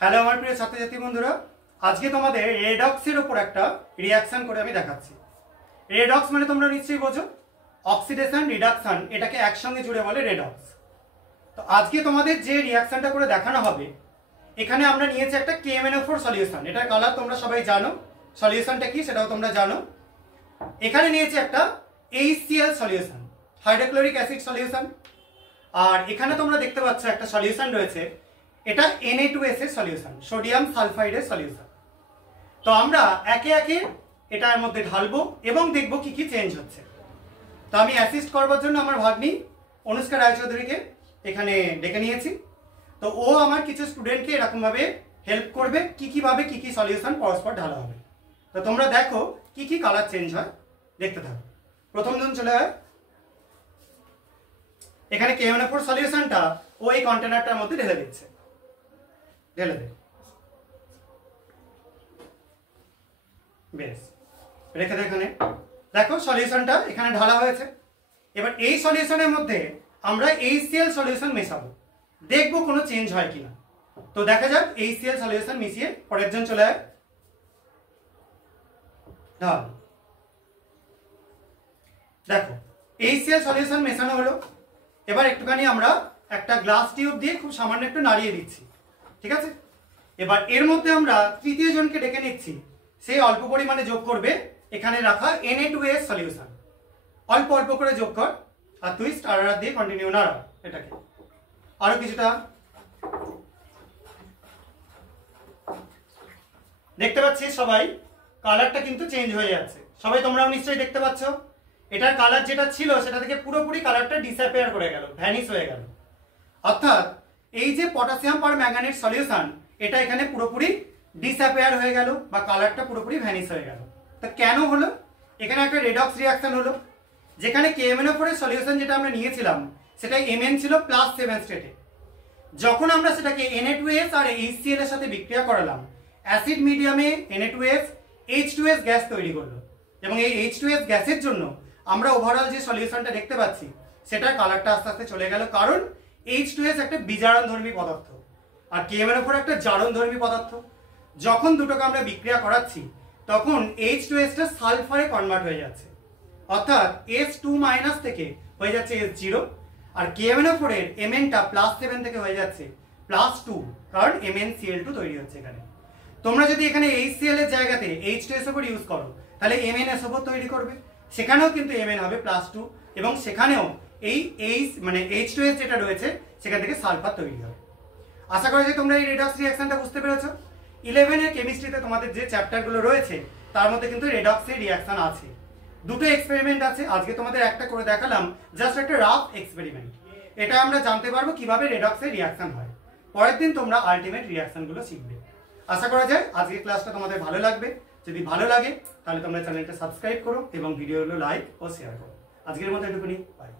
Hello আমার প্রিয় ছাত্রছাত্রী বন্ধুরা, আজকে তোমাদের রেডক্সের উপর একটা রিঅ্যাকশন করে আমি দেখাচ্ছি। রেডক্স মানে তোমরা নিশ্চয়ই বোঝো, অক্সিডেশন রিডাকশন, এটাকে একসঙ্গে জুড়ে বলে রেডক্স। তো আজকে তোমাদের যে রিঅ্যাকশনটা করে দেখানো হবে, এখানে আমরা নিয়েছি একটা KMnO4 সলিউশন। এটার কালার তোমরা সবাই জানো, সলিউশনটা কি সেটাও তোমরা জানো। এখানে নিয়েছি একটা HCl solution, hydrochloric acid solution. আর এখানে তোমরা দেখতে পাচ্ছ একটা সলিউশন রয়েছে, এটা Na2S এর সলিউশন, সোডিয়াম সালফাইডের সলিউশন। তো আমরা একে একে এটার মধ্যে ঢালবো এবং দেখব কি কি চেঞ্জ হচ্ছে। তো আমি অ্যাসিস্ট করবার জন্য আমার ভাগ্নি অনুষ্কা রায়চৌধুরীকে এখানে ডেকে নিয়েছি। তো ও আমার কিছু স্টুডেন্টকে এরকমভাবে হেল্প করবে কিভাবে কি সলিউশন পরস্পর ঢালা হবে। তো তোমরা দেখো কি কালার চেঞ্জ হয়, দেখতে থাকো। প্রথম জন চলে হয়, এখানে KMnO4 সলিউশনটা ও এই কন্টেনারটার মধ্যে ঢেলে দিচ্ছে। ঢেলে দে, বেশ, রেখে দে। এখানে দেখো সলিউশনটা এখানে ঢালা হয়েছে। এবার এই সলিউশনের মধ্যে আমরা HCl সলিউশন মেশাবো, দেখবো কোনো চেঞ্জ হয় কিনা। তো দেখা যাক HCl সলিউশন মিশিয়ে পরের জন চলে আয়, ঢাল। দেখো HCl সলিউশন মেশানো হলো। এবার একটুখানি আমরা একটা গ্লাস টিউব দিয়ে খুব সামান্য একটু নাড়িয়ে দিচ্ছি, ঠিক আছে। এবার এর মধ্যে আমরা তৃতীয় জনকে ডেকে নিচ্ছি, সে অল্প পরিমাণে যোগ করবে এখানে রাখা Na2S সলিউশন। অল্প অল্প করে যোগ কর, আর তুই স্টারার দিয়ে কন্টিনিউ নাড়া এটাকে আরো কিছুটা। দেখতে পাচ্ছিস সবাই, কালারটা কিন্তু চেঞ্জ হয়ে যাচ্ছে। সবাই তোমরাও নিশ্চয়ই দেখতে পাচ্ছ, এটার কালার যেটা ছিল সেটা থেকে পুরোপুরি কালারটা ডিসঅ্যাপিয়ার করে গেল, ভ্যানিশ হয়ে গেল। অর্থাৎ এই যে পটাশিয়াম পার ম্যাঙ্গানেট সলিউশন, এটা এখানে পুরোপুরি ডিসঅ্যাপিয়ার হয়ে গেল বা কালারটা পুরোপুরি ভ্যানিশ হয়ে গেল। তা কেন হলো? এখানে একটা রেডক্স রিঅ্যাকশন হলো, যেখানে KMnO4 এর সলিউশন যেটা আমরা নিয়েছিলাম সেটা Mn ছিল +7 স্টেটে। যখন আমরা সেটাকে Na2S আর HCl এর সাথে বিক্রিয়া করালাম, অ্যাসিড মিডিয়ামে Na2S H2S গ্যাস তৈরি করলো, এবং এই H2S গ্যাসের জন্য আমরা ওভারঅল যে সলিউশনটা দেখতে পাচ্ছি সেটার কালারটা আস্তে আস্তে চলে গেল। কারণ H2S একটা বিজারণধর্মী পদার্থ আর KMnO4 একটা জারণধর্মী পদার্থ। যখন দুটোকে আমরা বিক্রিয়া করাচ্ছি তখন H2S টা সালফারে কনভার্ট হয়ে যাচ্ছে, অর্থাৎ S2- থেকে হয়ে যাচ্ছে S0, আর KMnO4 এর Mn টা +7 থেকে হয়ে যাচ্ছে +2, কারণ MnCl2 তৈরি হচ্ছে এখানে। তোমরা যদি এখানে HCl এর জায়গাতে H2SO4 ইউজ করো তাহলে MnSO4 তৈরি করবে, সেখানেও কিন্তু Mn হবে +2, এবং সেখানেও এই H2S যেটা রয়েছে সেখান থেকে সালফার তৈরি হবে। আশা করি যে তোমরা এই রেডক্স রিঅ্যাকশনটা বুঝতে পেরেছো। 11 এর কেমিস্ট্রিতে তোমাদের যে চ্যাপ্টারগুলো রয়েছে তার মধ্যে কিন্তু রেডক্সের রিঅ্যাকশন আছে। দুটো এক্সপেরিমেন্ট আছে, আজকে তোমাদের একটা করে দেখালাম, জাস্ট একটা রাফ এক্সপেরিমেন্ট। এটা আমরা জানতে পারবো কিভাবে রেডক্সের রিঅ্যাকশন হয়। পরের দিন তোমরা আলটিমেট রিঅ্যাকশনগুলো শিখবে। আশা করা যায় আজকের ক্লাসটা তোমাদের ভালো লাগবে। যদি ভালো লাগে তাহলে তোমরা চ্যানেলটা সাবস্ক্রাইব করো এবং ভিডিওগুলো লাইক ও শেয়ার করো। আজকের মতো এটুকুনি, বাই।